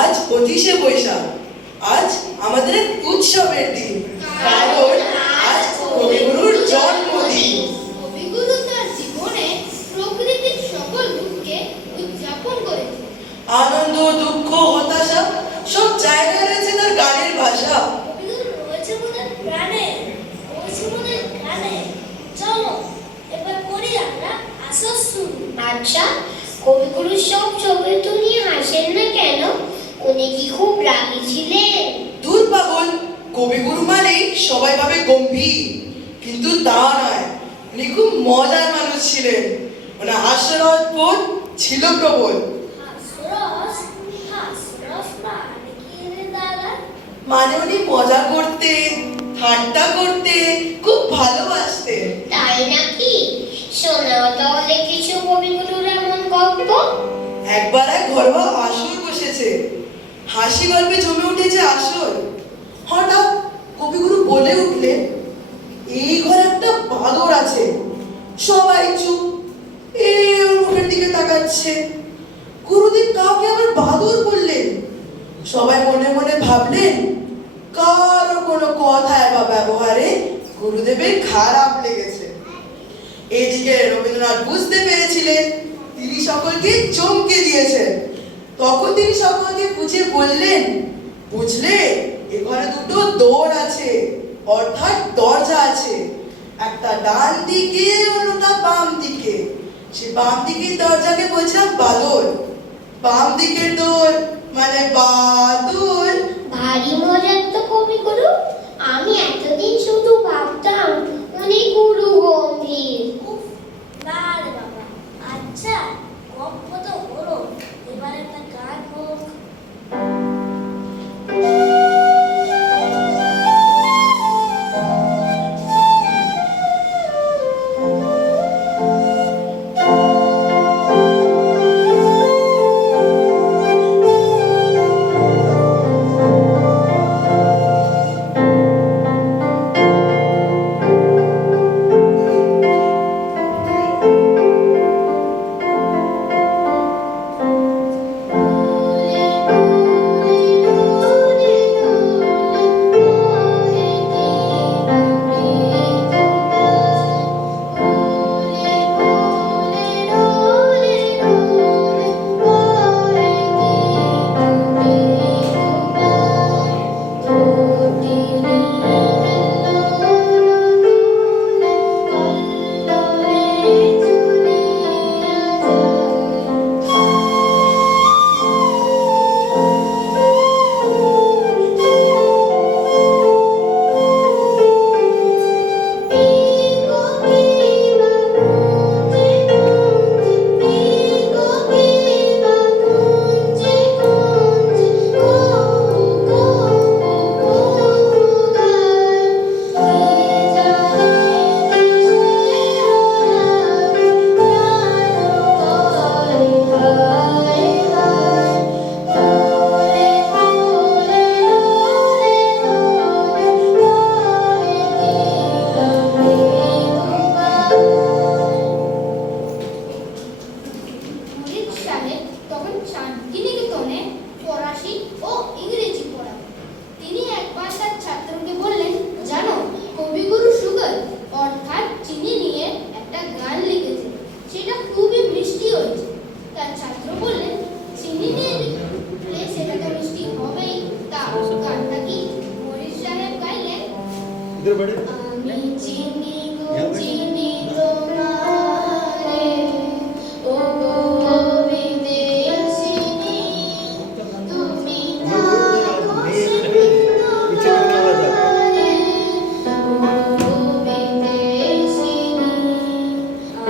আজ 25শে বৈশাখ। আজ আমাদের এক উৎসবের দিন, কারণ আজ কবিগুরুর জন্মদিন। কবিগুরু তার জীবনে প্রকৃতির সকল রূপকে উদযাপন করেছেন। আনন্দ, দুঃখ, হতাশা সব জায়গায় রয়েছে তার গানের ভাষা। কবিগুরু রয়েছে মোদের প্রাণে, রয়েছে মোদের গানে। চলো এবার করি আমরা আসর শুরু। আচ্ছা, কবিগুরুর সব ছবি তুলি হাসেন না কেন? উনি কি খুব রাগী ছিলেন? দূর পাগল, কবিগুরু মানেই সবাই ভাবে গম্ভীর, কিন্তু তা নয়। উনি খুব মজার মানুষ ছিলেন। ওনার হাস্যরস ছিল প্রবল। হাসরস, হাসরস মানে কি রে দাদা? মানে উনি মজা করতে, ঠাট্টা করতে খুব ভালোবাসতেন। তাই নাকি? শোনাও তাহলে কিছু কবিগুরুর এমন গল্প। একবার এক ঘরোয়া আসর বসেছে, হাসি গল্পে জমে উঠেছে আসর। হঠাৎ কবিগুরু বলে উঠলেন, এই ঘরে একটা বাদর আছে। সবাই চুপ, ওর মুখের দিকে তাকাচ্ছে। গুরুদেব কাউকে আবার বাদর বললেন। সবাই মনে মনে ভাবলেন, কারো কোনো কথায় বা ব্যবহারে গুরুদেবের খারাপ লেগেছে। এদিকে রবীন্দ্রনাথ বুঝতে পেরেছিলেন, তিনি সকলকে চমকে দিয়েছেন। তখন তিনি সকলকে বুঝে বললেন, বুঝলে, এখানে দুটো দোর আছে, অর্থাৎ দরজা আছে। একটা ডান দিকে, অন্যটা বাম দিকে। সে বাম দিকের দরজাকে বলছিলাম বাদর, বাম দিকের দোর মানে বাদুর। ভারী মজার তো কবিগুরু। আমি এতদিন শুধু ভাবতাম উনি গুরু গম্ভীর। উফ, না রে বাবা। আচ্ছা, গল্প তো হলো, এবার একটা গান হোক। আমি চিনি গো চিনি তোমারে, ও গো বিদেশিনী, তুমি থাকো সিংহারে, ও গো বিদেশিনী,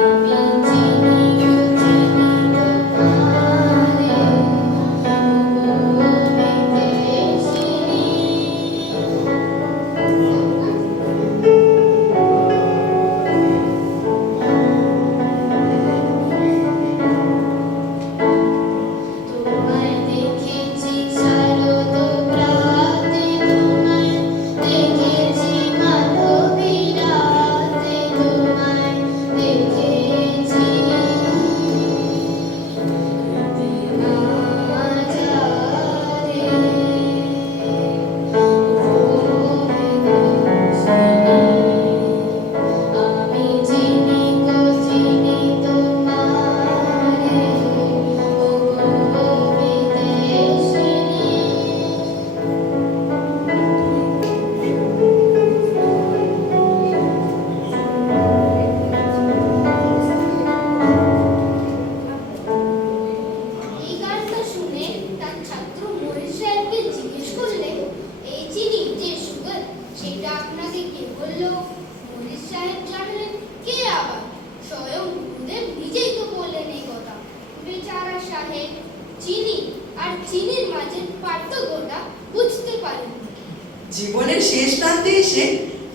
আমি চিনি গো চিনি তোমারে, ও গো বিদেশিনী। জীবনের শেষ প্রান্তে এসে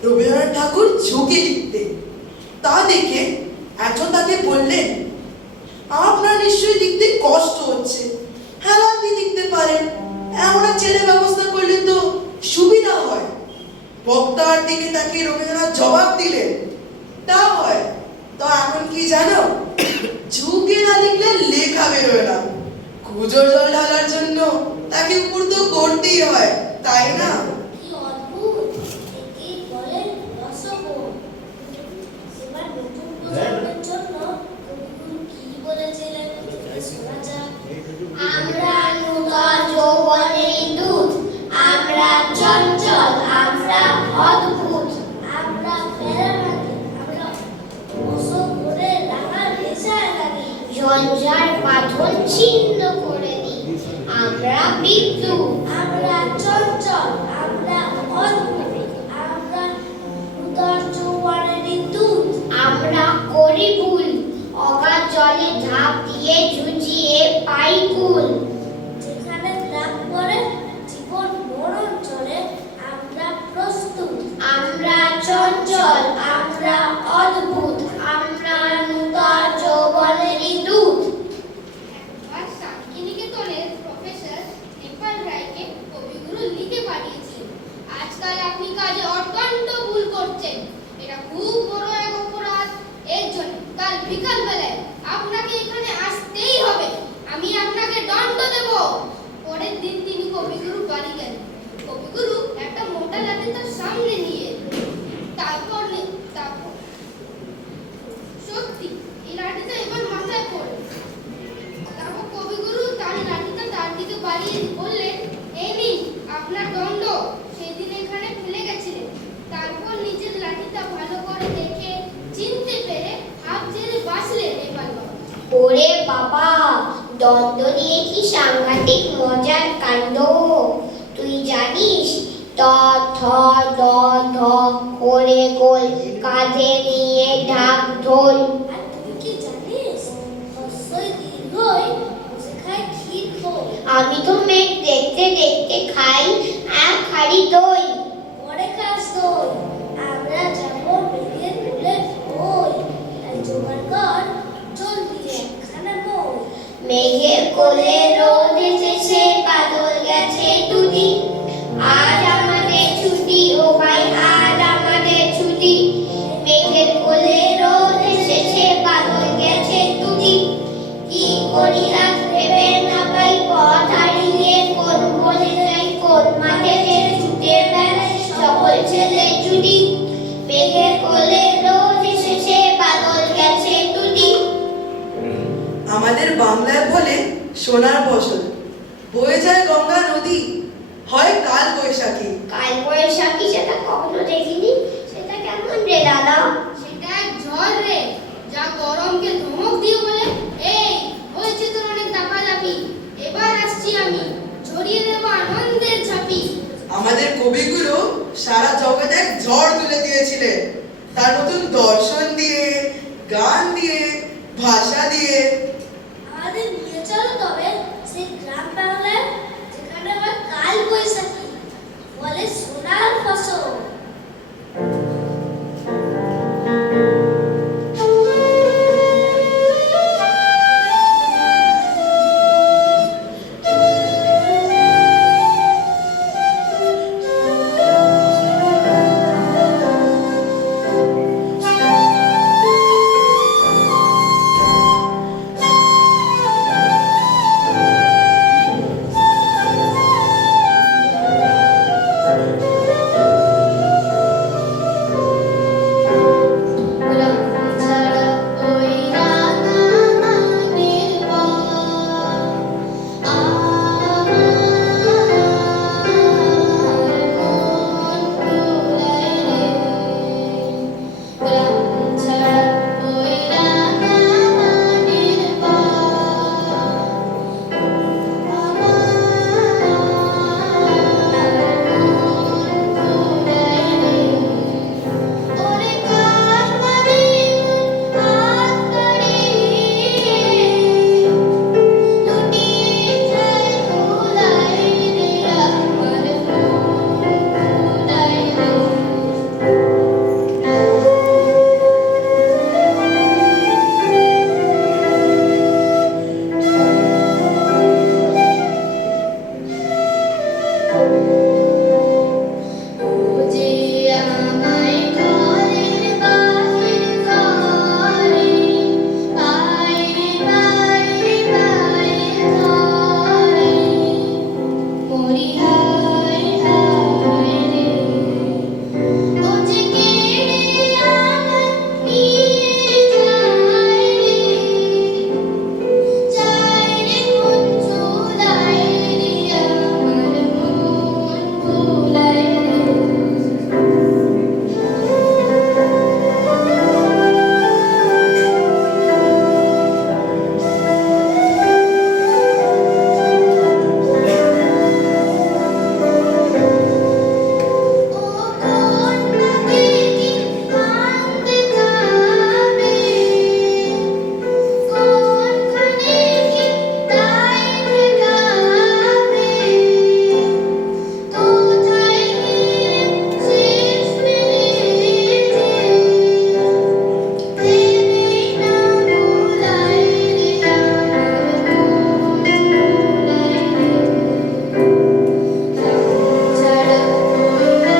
রবীন্দ্রনাথ ঠাকুর ঝুঁকে লিখতে। তা দেখে একজন তাকে বললেন, আপনার নিশ্চয়ই লিখতে কষ্ট হচ্ছে, হেলান দিয়ে লিখতে পারেন, এমন এক ছেলে ব্যবস্থা করলে তো সুবিধা হয়। বক্তার দিকে তাকে রবীন্দ্রনাথ জবাব দিলেন, তা হয়, তা এখন কি জানো, ঝুঁকে না লিখলে লেখা বেরোয় না। কুজোর জল ঢালার জন্য তাকে উপর তো করতেই হয়, তাই না? কি অদ্ভুত! একেই বলেন রসগুণ। এবার নতুন প্রজন্মের জন্য কবিগুরু কি বলেছিলেন শোনা যাক। আমরা নূতন যৌবনের দূত, আমরা চঞ্চল, আমরা অদ্ভুত, আমরা ফেরা লাগে, আমরা অসব করে রাঙার নেশায় লাগি। ঝঞ্ঝার পাথর ছিন্ন করে দিই, আমরা বিদ্যুৎ, আমরা চঞ্চল, আমরা অদ্ভুত, আমরা নূতন যৌবনেরই দূত। আমরা করি ভুল, অগাধ জলে ঝাঁপ দিয়ে ঝুঁজিয়ে পাই কুল। যেখানে দাগ পড়ে জীবন মরণ চলে, আমরা প্রস্তুত। আমরা চঞ্চল, আমরা অদ্ভুত, আমরা নূতন যৌবনেরই দূত। একবার শান্তিনিকেতনের প্রফেসর নেপাল রায়কে কবিগুরু লিখে পাঠিয়েছিলেন, আজকাল আপনি কাজে অত্যন্ত ভুল করছেন, এটা খুব বড় এক অপরাধ। এর জন্য কাল বিকাল বেলায় আপনাকে এখানে আসতেই হবে, আমি আপনাকে দণ্ড দেব। পরের দিন তিনি কবিগুরু বাড়ি গেলেন। কবিগুরু একটা মোটা লাঠি তার সামনে নিয়ে এলেন। তারপর সত্যি এই লাঠিটা এবার মাথায় পড়ল। তারপর কবিগুরু তার লাঠিটা তার দিকে বাড়িয়ে বললেন, এই নিন আপনার দণ্ড, সেদিন এখানে ফেলে গেছিলেন। তারপর নিজের লাঠিটা ভালো করে দেখে চিনতে পেরে হাত ছেড়ে বাঁচলেন নেপাল বাবা। ওরে বাবা, দ্বন্দ্ব নিয়ে কি সাংঘাতিক মজার কাণ্ড। তুই জানিস, ত থ দ ধ করে গোল, কাঁধে নিয়ে ঢাক ঢোল। আর তুই কি জানিস, হস্যই দীর্ঘই বসে খায় ক্ষীর খোল। আমি তো মেঘ দেখতে দেখতে খাই এক হাড়ি দই। পরে খাস দই, আমরা যাবো মেঘের কোলে ওই। তাই জোগাড় কর জলদি একখানা বই। মেঘের কোলে রোদ এসেছে, বাদল গেছে টুটি, আজ আমাদের ছুটি, ও ভাই আজ আমাদের ছুটি। মেঘের কোলে রোদ এসেছে, বাদল গেছে টুটি, কি করি আজ ভেবে না পাই, পথ হারিয়ে কোন বলে যাই, কোন মাঠে যে ছুটে বেড়াই সকল ছেলে ছুটি। মেঘের কোলে রোদ এসেছে, বাদল গেছে টুটি। আমাদের বাংলায় বলে সোনার ফসল, বয়ে যায় গঙ্গা নদী, হয় কাল বৈশাখী। কাল বৈশাখী সেটা কখনো দেখিনি, সেটা কেমন রে দাদা? সেটা এক ঝড় রে, যা গরমকে ধমক দিয়ে বলে, এই হয়েছে তোর অনেক দাপাদাপি, এবার আসছি আমি, ছড়িয়ে দেব আনন্দের ঝাঁপি। আমাদের কবিগুরু সারা জগতে এক ঝড় তুলে দিয়েছিলেন, তার নতুন দর্শন দিয়ে, গান দিয়ে, ভাষা দিয়ে। আমাদের নিয়ে চলো তবে সেই গ্রাম বাংলায়, যেখানে আবার কাল বৈশাখী বলে সোনার ফসল। যে আমায় ঘরের বাহির করে, বাইরে বাইরে বাইরে করে, মরি হায় হায় রে। ও যে কেড়ে আমায় নিয়ে যায় রে, যায় রে কোন চুলায় রে, আমার মন ভুলায় রে। ও কোন বাগে কি কান্দে কাবে, কোনখানে কি গাইতে গাবে, কোথায় গিয়ে শেষ মেলেছে, ভেবেই না ভুলায় রে, আমার মন ভুলায় রে। ছাড়া কইরা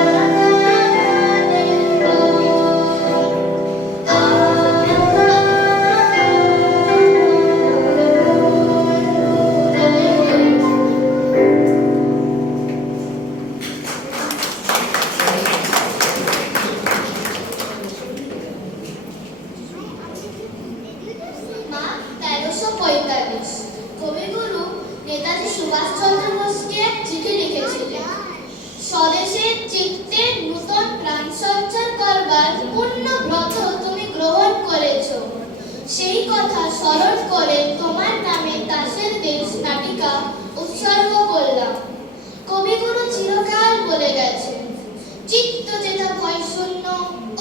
মাঘ ১৩৪৫ কবিগুরু নেতাজি সুভাষচন্দ্র বোসকে এক চিঠি লিখেছিলেন। স্বদেশের চিত্তে নূতন প্রাণ সঞ্চার করবার পূর্ণ ব্রত তুমি গ্রহণ করেছ। সেই কথা স্মরণ করে তোমার নামে দাসের দেশ নাটিকা উৎসর্গ করলাম। কবিগুরু চিরকাল বলে গেছেন, চিত্ত যেথা ভয় শূন্য,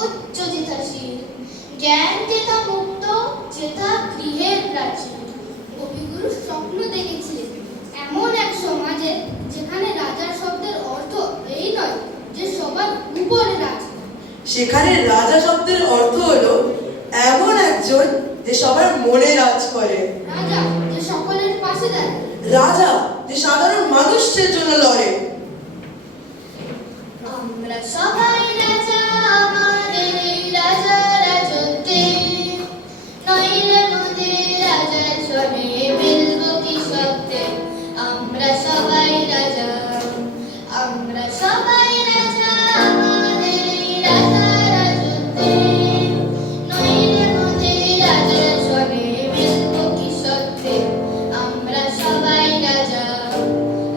উচ্চ যেথা শির, জ্ঞান যেথা মুক্ত, যেথা গৃহের প্রাচীর। কবিগুরু স্বপ্ন দেখেছিলেন এমন এক সমাজে যেখানে রাজার শব্দের অর্থ এই নয় যে সবার উপরে রাজা। সেখানে রাজা শব্দের অর্থ হলো এমন একজন যে সবার মনে রাজ করে, রাজা যে সকলের পাশে দাঁড়ায়, রাজা যে সাধারণ মানুষের জন্য লড়ে। আমরা সবাই রাজা আমাদের এই রাজা রাজত্বে, নইলে মোদের রাজার সনে মিলব কি সত্যে। আমরা সবাই রাজা, আমরা সবাই রাজা আমাদের এই রাজা রাজত্বে, নইলে মোদের রাজার সনে মিলব কি সত্যে। আমরা সবাই রাজা,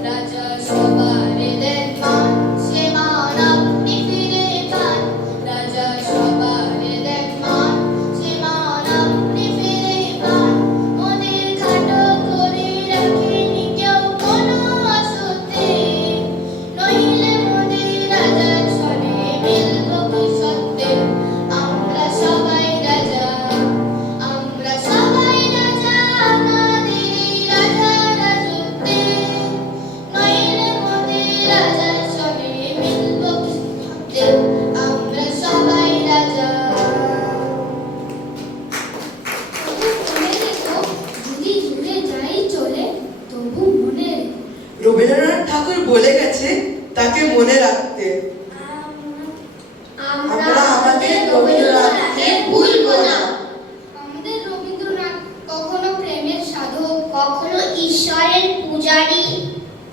রাজা সবার দেন মান, সে মান আপনি ফিরে পান। রাজা সবার দেন মান, সে মান আপনি ফিরে পান। মোদের খাটো করে রাখেনি কেউ কোনো আসতে, নইলে মোদের রাজার সনে মিলব কি সত্যে। আমরা সবাই রাজা, আমরা সবাই রাজা আমাদের এই রাজা রাজত্বে, নইলে মোদের রাজার সনে মিলব কি সত্যে। আমরা সবাই রাজা। তবু মনে রেখো, যদি দূরে যাই চলে তবু মনে রেখো। রবীন্দ্রনাথ ঠাকুর বলে গেছে তাকে মনে রাখতে। আমরা আমাদের রবীন্দ্রনাথকে ভুলবো না। আমাদের রবীন্দ্রনাথ কখনো প্রেমের সাধক, কখনো ঈশ্বরের পূজারী,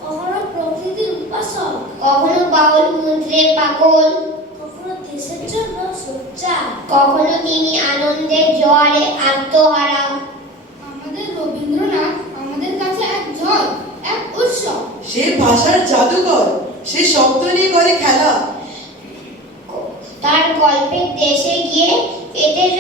কখনো প্রকৃতির উপাসক, কখনো বাউল মন্ত্রের পাগল, কখনো দেশের জন্য সোচ্চার। কখনো তিনি আনন্দের জোয়ারে আত্মহারা। আমাদের রবীন্দ্রনাথ আমাদের কাছে এক ঝড়, এক উৎসব। সে ভাষার জাদুকর, সে শব্দ নিয়ে করে খেলা। তার গল্পের দেশে গিয়ে পেটের